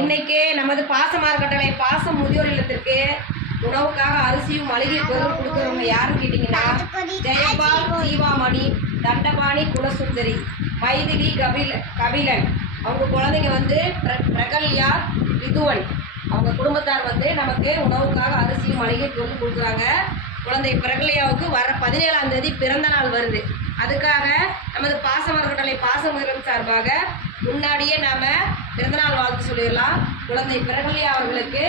இன்னைக்கு நமது பாசமார்கட்டளை பாசம் முதியோர் இல்லத்திற்கு உணவுக்காக அரிசியும் மளிகை பொருள் கொடுக்குறவங்க யாருன்னு கேட்டீங்கன்னா ஜெயபால், ஜீவாமணி, தண்டபாணி, குணசுந்தரி, மைதிலி, கபிலன். அவங்க குழந்தைங்க வந்து பிரகல்யா, விதுவன். அவங்க குடும்பத்தார் வந்து நமக்கு உணவுக்காக அரிசியும் மளிகை பொருள் கொடுக்குறாங்க. குழந்தை பிரகல்யாவுக்கு வர 17ஆம் தேதி பிறந்த நாள் வருது. அதுக்காக நமது பாசமார்கட்டளை பாசமுதிரம் சார்பாக முன்னாடியே நாம பிறந்தநாள் வாழ்த்து சொல்லிடலாம். குழந்தை பிரகல்யா அவர்களுக்கு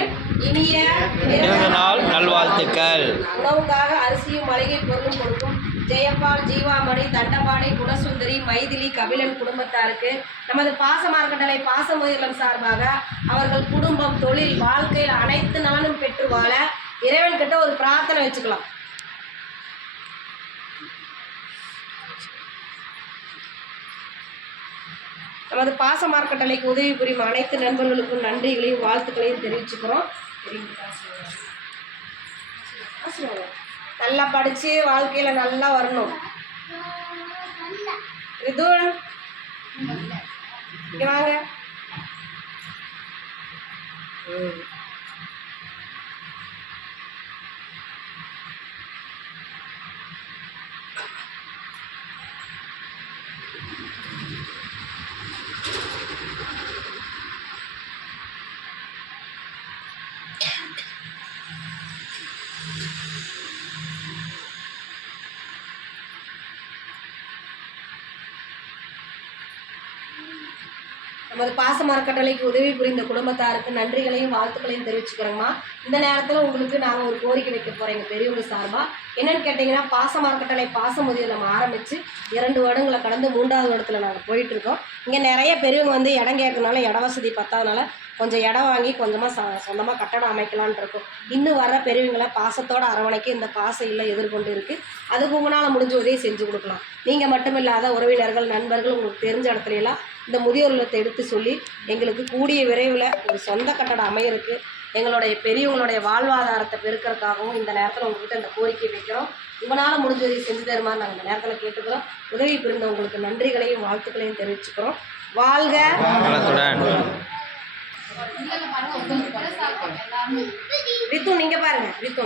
இனிய பிறந்தநாள் நல்வாழ்த்துக்கள். உணவுக்காக அரிசியும் மளிகை பொருளும் கொடுக்கும் ஜெயபால், ஜீவாமணி, தண்டபாணி, குணசுந்தரி, மைதிலி, கபிலன் குடும்பத்தாருக்கு நமது பாசமார்கட்டளை பாசமுதிரம் சார்பாக அவர்கள் குடும்பம், தொழில், வாழ்க்கையில் அனைத்து நலனும் பெற்று வாழ இறைவன்கிட்ட ஒரு பிரார்த்தனை வச்சுக்கலாம். நமது பாசமார்கட்டளைக்கு உதவி புரியும் அனைத்து நண்பர்களுக்கும் நன்றிகளையும் வாழ்த்துக்களையும் தெரிவிச்சுக்கிறோம். நல்லா படித்து வாழ்க்கையில் நல்லா வரணும். ரிதுவன் இங்கே வாங்க. நமது பாசமார்கட்டளைக்கு உதவி புரிந்த குடும்பத்தாருக்கு நன்றிகளையும் வாழ்த்துக்களையும் தெரிவிச்சுக்கிறோங்கம்மா. இந்த நேரத்தில் உங்களுக்கு நாங்கள் ஒரு கோரிக்கை வைக்க போகிறோம் எங்கள் பெரியவங்க சார்பாக. என்னென்னு கேட்டிங்கன்னா, பாசமார்கட்டளை பாசமுதியம் நம்ம ஆரம்பித்து 2 வருடங்களை கடந்து 3வது வருடத்தில் நாங்கள் போயிட்டுருக்கோம். இங்கே நிறைய பெரியவங்க வந்து இடம் கேட்கறதுனால இட வசதி பத்தாதனால கொஞ்சம் இடம் வாங்கி கொஞ்சமாக சொந்தமாக கட்டடம் அமைக்கலான் இருக்கோம். இன்னும் வர பெரியவங்களை பாசத்தோடு அரவணைக்கு இந்த பாச இல்லை எதிர்கொண்டு இருக்குது. அதுக்கு உங்களால் முடிஞ்ச உதவி செஞ்சு கொடுக்கலாம். நீங்கள் மட்டும் இல்லாத உறவினர்கள், நண்பர்கள், உங்களுக்கு தெரிஞ்ச இடத்துலலாம் இந்த முதியோர் இல்லத்தை எடுத்து சொல்லி எங்களுக்கு கூடிய விரைவில் ஒரு சொந்த கட்டடம் அமையிருக்கு. எங்களுடைய பெரியவங்களுடைய வாழ்வாதாரத்தை பெருக்கிறதுக்காகவும் இந்த நேரத்தில் உங்கள்கிட்ட இந்த கோரிக்கை வைக்கிறோம். உங்களால் முடிஞ்ச உதவி செஞ்சு தருமாறு நாங்கள் இந்த நேரத்தில் கேட்டுக்கிறோம். உதவி புரிந்தவங்களுக்கு நன்றிகளையும் வாழ்த்துக்களையும் தெரிவிச்சுக்கிறோம். வாழ்க வளத்துடன். ரித்து, நீங்கள் பாருங்கள். ரித்து